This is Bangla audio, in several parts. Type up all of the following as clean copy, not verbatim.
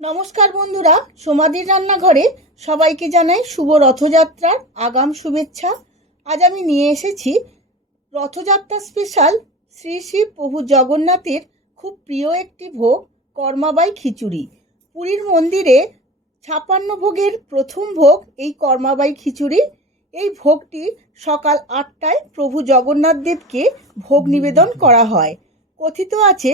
নমস্কার বন্ধুরা, সোমাদির রান্নাঘরে সবাইকে জানাই শুভ রথযাত্রার আগাম শুভেচ্ছা। আজ আমি নিয়ে এসেছি রথযাত্রা স্পেশাল শ্রী শ্রী প্রভু জগন্নাথের খুব প্রিয় একটি ভোগ, কর্মাবাই খিচুড়ি। পুরীর মন্দিরে 56 ভোগের প্রথম ভোগ এই কর্মাবাই খিচুড়ি। এই ভোগটি সকাল 8টায় প্রভু জগন্নাথ দেবকে ভোগ নিবেদন করা হয়। কথিত আছে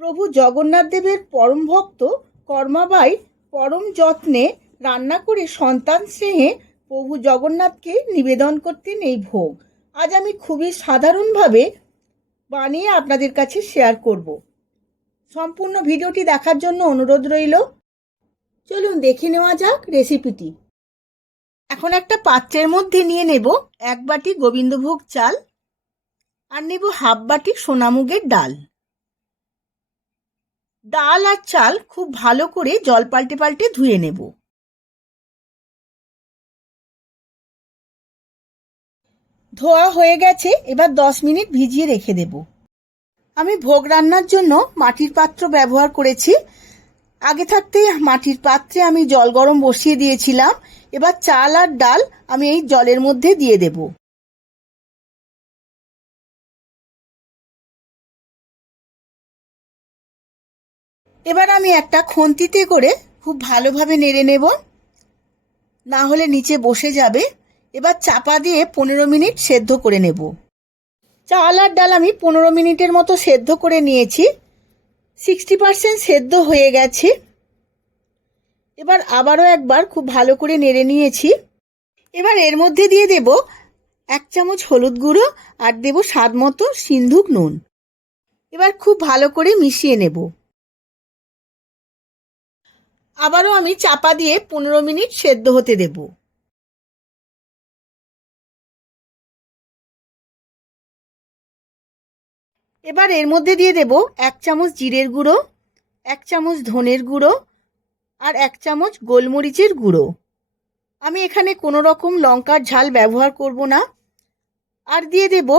প্রভু জগন্নাথ দেবের পরম ভক্ত কর্মাবাই পরম যত্নে রান্না করে সন্তান স্নেহে প্রভু জগন্নাথকে নিবেদন করতেন এই ভোগ। আজ আমি খুবই সাধারণভাবে বানিয়ে আপনাদের কাছে শেয়ার করব। সম্পূর্ণ ভিডিওটি দেখার জন্য অনুরোধ রইল। চলুন দেখে নেওয়া যাক রেসিপিটি। এখন একটা পাত্রের মধ্যে নিয়ে নেব 1 বাটি গোবিন্দভোগ চাল আর নেব হাফ বাটি সোনামুগের ডাল। ডাল আর চাল খুব ভালো করে জল পাল্টে পাল্টে ধুয়ে নেব। ধোয়া হয়ে গেছে, এবার 10 মিনিট ভিজিয়ে রেখে দেব। আমি ভোগ রান্নার জন্য মাটির পাত্র ব্যবহার করেছি। আগে থাকতেই মাটির পাত্রে আমি জল গরম বসিয়ে দিয়েছিলাম। এবার চাল আর ডাল আমি এই জলের মধ্যে দিয়ে দেব। এবার আমি একটা খুন্তিতে করে খুব ভালোভাবে নেড়ে নেব, না হলে নিচে বসে যাবে। এবার চাপা দিয়ে 15 মিনিট সেদ্ধ করে নেব। চাল আর ডাল আমি 15 মিনিটের মতো সেদ্ধ করে নিয়েছি। 60% সেদ্ধ হয়ে গেছে। এবার আবারও একবার খুব ভালো করে নেড়ে নিয়েছি। এবার এর মধ্যে দিয়ে দেব 1 চামচ হলুদ গুঁড়ো আর দেব স্বাদ মতো সিন্ধুক নুন। এবার খুব ভালো করে মিশিয়ে নেব। আবারও আমি চাপা দিয়ে 15 মিনিট সেদ্ধ হতে দেব। এবার এর মধ্যে দিয়ে দেব 1 চামচ জিরের গুঁড়ো, 1 চামচ ধনের গুঁড়ো আর 1 চামচ গোলমরিচের গুঁড়ো। আমি এখানে কোনো রকম লঙ্কার ঝাল ব্যবহার করব না। আর দিয়ে দেব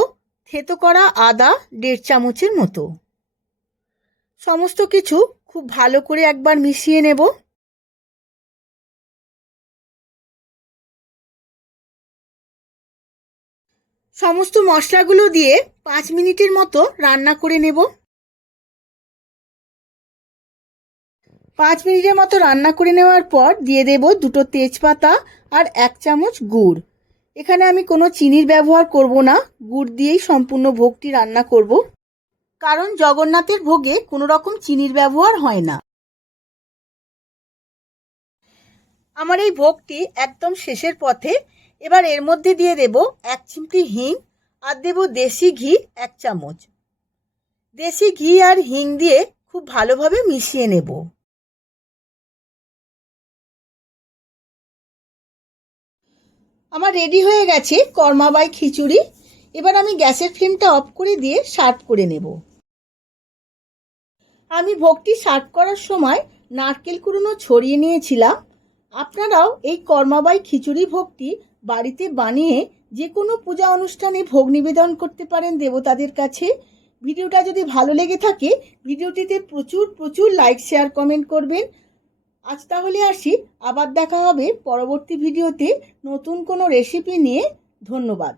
থেতো করা আদা 1.5 চামচের মতো। সমস্ত কিছু খুব ভালো করে একবার মিশিয়ে নেব। সমস্ত মশলাগুলো দিয়ে 5 মিনিটের মতো রান্না করে নেব। 5 মিনিটের মতো রান্না করে নেওয়ার পর দিয়ে দেব 2টো তেজপাতা আর 1 চামচ গুড়। এখানে আমি কোনো চিনির ব্যবহার করব না, গুড় দিয়েই সম্পূর্ণ ভোগটি রান্না করব, কারণ জগন্নাথের ভোগে কোনো রকম চিনির ব্যবহার হয় না। আমার এই ভোগটি একদম শেষের পথে। এবার এর মধ্যে দিয়ে দেব 1 চিমটি হিং আর দেব দেশি ঘি 1 চামচ। দেশি ঘি আর হিং দিয়ে খুব ভালোভাবে মিশিয়ে নেব। আমার রেডি হয়ে গেছে কর্মাবাই খিচুড়ি। এবার আমি গ্যাসের ফ্লেমটা অফ করে দিয়ে সার্ভ করে নেব। আমি ভোগটি সার্ভ করার সময় নারকেল কুড়োনো ছড়িয়ে নিয়েছিলাম। আপনারাও এই কর্মাবাই খিচুড়ি ভোগটি বাড়িতে বানিয়ে যে কোনো পূজা অনুষ্ঠানে ভোগ নিবেদন করতে পারেন দেবতাদের কাছে। ভিডিওটা যদি ভালো লেগে থাকে ভিডিওটিতে প্রচুর প্রচুর লাইক শেয়ার কমেন্ট করবেন। আজ তাহলে আসি, আবার দেখা হবে পরবর্তী ভিডিওতে নতুন কোনো রেসিপি নিয়ে। ধন্যবাদ।